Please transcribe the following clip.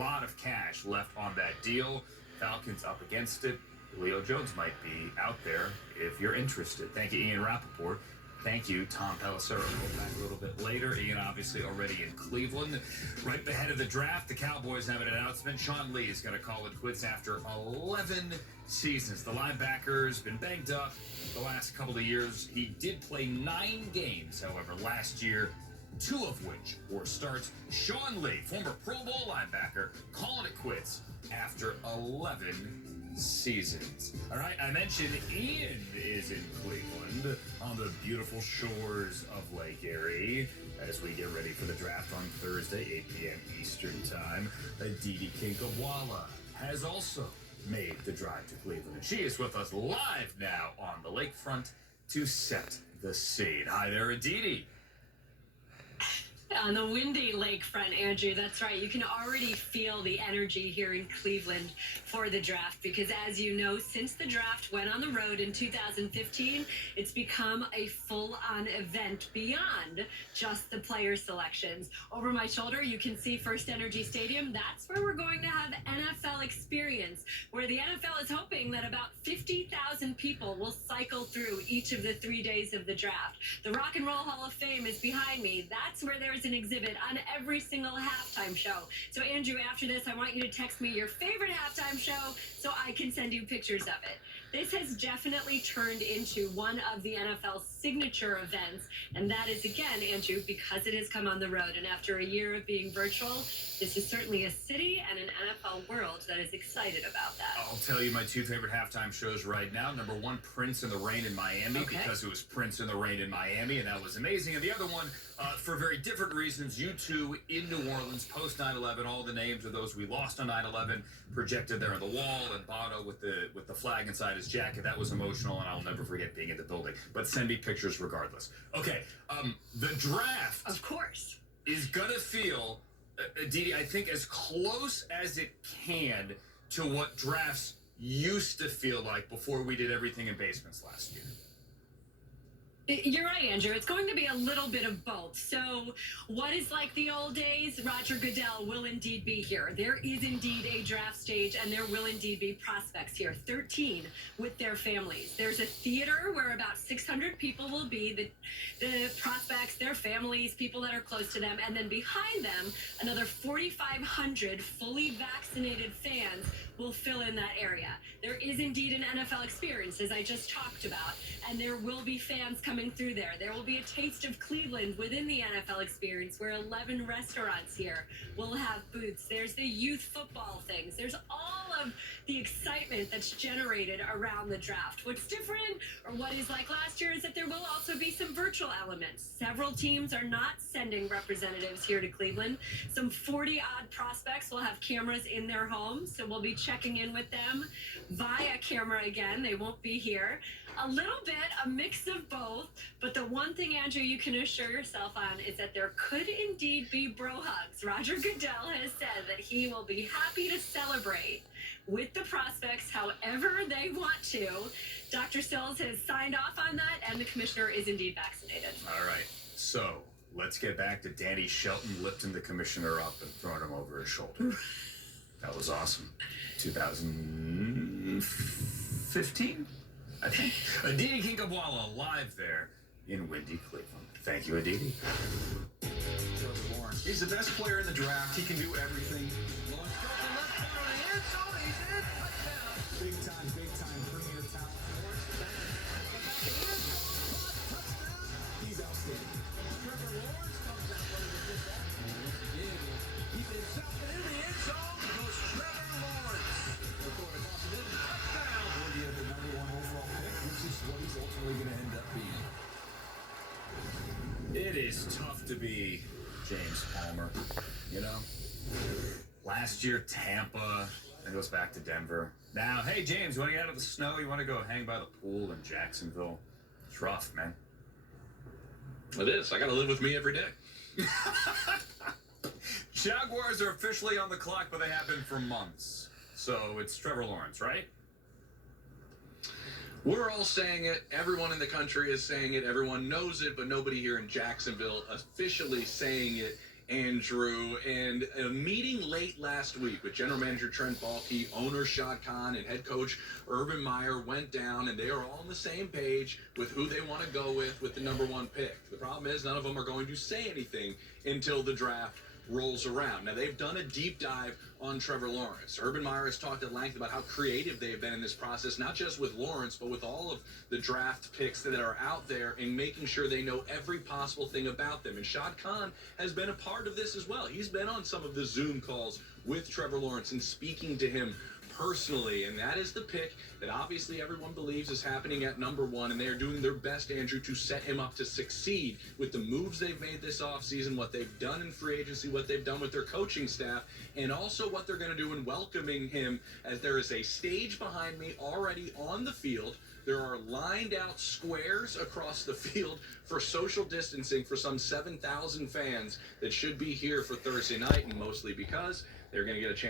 lot of cash left on that deal. Falcons up against it. Leo Jones might be out there if you're interested. Thank you, Ian Rappaport. Thank you, Tom Pelissero. We'll back a little bit later. Ian obviously already in Cleveland. Right ahead of the draft, the Cowboys have an announcement. Sean Lee is going to call it quits after 11 seasons. The linebacker's been banged up the last couple of years. He did play 9 games, however, last year, 2 of which were starts. Sean Lee, former Pro Bowl linebacker, calling it quits after 11 seasons. All right, I mentioned Ian is in Cleveland on the beautiful shores of Lake Erie as we get ready for the draft on Thursday, 8 p.m. Eastern Time. Aditi Kinkhabwala has also made the drive to Cleveland, and she is with us live now on the lakefront to set the scene. Hi there, Aditi. On the windy lakefront, Andrew, that's right. You can already feel the energy here in Cleveland for the draft because, as you know, since the draft went on the road in 2015, it's become a full-on event beyond just the player selections. Over my shoulder, you can see First Energy Stadium. That's where we're going to have NFL experience, where the NFL is hoping that about 50,000 people will cycle through each of the 3 days of the draft. The Rock and Roll Hall of Fame is behind me. That's where there's an exhibit on every single halftime show. So Andrew, after this, I want you to text me your favorite halftime show so I can send you pictures of it. This has definitely turned into one of the NFL's signature events, and that is, again, Andrew, because it has come on the road. And after a year of being virtual, this is certainly a city and an NFL world that is excited about that. I'll tell you my 2 favorite halftime shows right now. Number 1, Prince in the Rain in Miami, because it was Prince in the Rain in Miami, and that was amazing. And the other one, for very different reasons, U2 in New Orleans, post 9/11, all the names of those we lost on 9/11 projected there on the wall, and Bono with the flag inside his jacket. That was emotional, and I'll never forget being in the building. But send me pictures regardless. Okay, the draft, of course, is gonna feel, Aditi, I think, as close as it can to what drafts used to feel like before we did everything in basements last year. You're right, Andrew. It's going to be a little bit of both. So what is like the old days? Roger Goodell will indeed be here. There is indeed a draft stage, and there will indeed be prospects here, 13 with their families. There's a theater where about 600 people will be, the prospects, their families, people that are close to them, and then behind them, another 4,500 fully vaccinated fans will fill in that area. There is indeed an NFL experience, as I just talked about, and there will be fans coming through there. There will be a taste of Cleveland within the NFL experience, where 11 restaurants here will have booths. There's the youth football things. There's all of the excitement that's generated around the draft. What's different, or what is like last year, is that there will also be some virtual elements. Several teams are not sending representatives here to Cleveland. Some 40-odd prospects will have cameras in their homes, so we'll be checking in with them via camera again. They won't be here. A little bit, a mix of both, but the one thing, Andrew, you can assure yourself on is that there could indeed be bro hugs. Roger Goodell has said that he will be happy to celebrate with the prospects however they want to. Dr. Sills has signed off on that, and the commissioner is indeed vaccinated. All right, so let's get back to Danny Shelton lifting the commissioner up and throwing him over his shoulder. That was awesome. 2015, I think. Aditi Kinkhabwala live there in windy Cleveland. Thank you, Aditi. He's the best player in the draft. He can do everything. Big time premier talent. He's outstanding. Trevor Lawrence comes out running with that. He did something in the end zone. It goes Trevor Lawrence. Touchdown. Worthy of the #1 overall pick, which is what he's ultimately going to end up being. It is tough to be James Palmer, you know? Last year, Tampa, then goes back to Denver. Now, hey, James, you want to get out of the snow? You want to go hang by the pool in Jacksonville? It's rough, man. It is. I got to live with me every day. Jaguars are officially on the clock, but they have been for months. So it's Trevor Lawrence, right? We're all saying it. Everyone in the country is saying it. Everyone knows it, but nobody here in Jacksonville officially saying it. Andrew, and a meeting late last week with general manager Trent Baalke, owner Shad Khan, and head coach Urban Meyer went down, and they are all on the same page with who they want to go with the number one pick. The problem is none of them are going to say anything until the draft rolls around. Now, they've done a deep dive on Trevor Lawrence. Urban Meyer has talked at length about how creative they have been in this process, not just with Lawrence, but with all of the draft picks that are out there, and making sure they know every possible thing about them. And Shad Khan has been a part of this as well. He's been on some of the Zoom calls with Trevor Lawrence and speaking to him personally, and that is the pick that obviously everyone believes is happening at number one, and they are doing their best, Andrew, to set him up to succeed with the moves they've made this offseason, what they've done in free agency, what they've done with their coaching staff, and also what they're going to do in welcoming him, as there is a stage behind me already on the field. There are lined out squares across the field for social distancing for some 7,000 fans that should be here for Thursday night, and mostly because they're going to get a chance